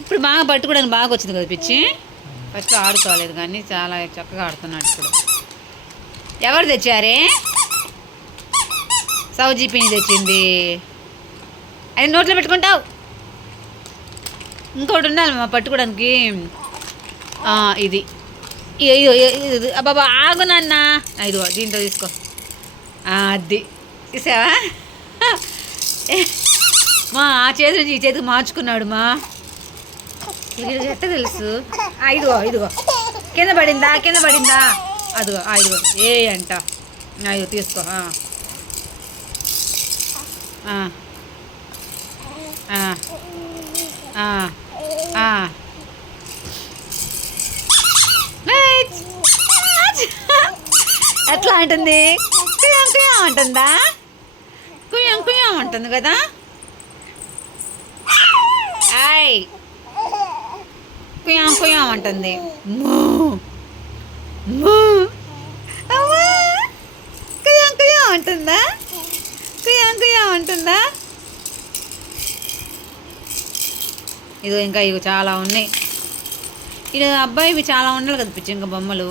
ఇప్పుడు బాగా పట్టుకోవడానికి బాగా వచ్చింది కదా పిచ్చి. ఫస్ట్ ఆడుకోలేదు కానీ చాలా చక్కగా ఆడుతున్నాడు ఇప్పుడు. ఎవరు తెచ్చారే? సౌజీ పిన్ని తెచ్చింది. అది నోట్లో పెట్టుకుంటావు. ఇంకోటి ఉండాలి మా పట్టుకోవడానికి. ఇది అబ్బాబా ఆగు నాన్న. ఇదిగో దీంతో తీసుకో. అది చూసావా మా ఆ చేతి నుంచి ఈ చేతికి మార్చుకున్నాడు మా. ఎట్ట తెలుసు? ఇదిగో కింద పడిందా అదిగో ఇదిగో ఏ అంట. ఇదిగో తీసుకో. ఎట్లా అంటుంది? కుయాం కుయాం అంటుందా? కుయాం కుయాం అంటుంది కదా. కుయాం కుయాం అంటుంది. కుయాం కుయాం అంటుందా? కుయాం కుయాం అంటుందా? ఇదిగో ఇంకా ఇవి చాలా ఉన్నాయి. ఇది అబ్బాయి ఇవి చాలా ఉండాలి కదా పిచ్చి ఇంకా బొమ్మలు.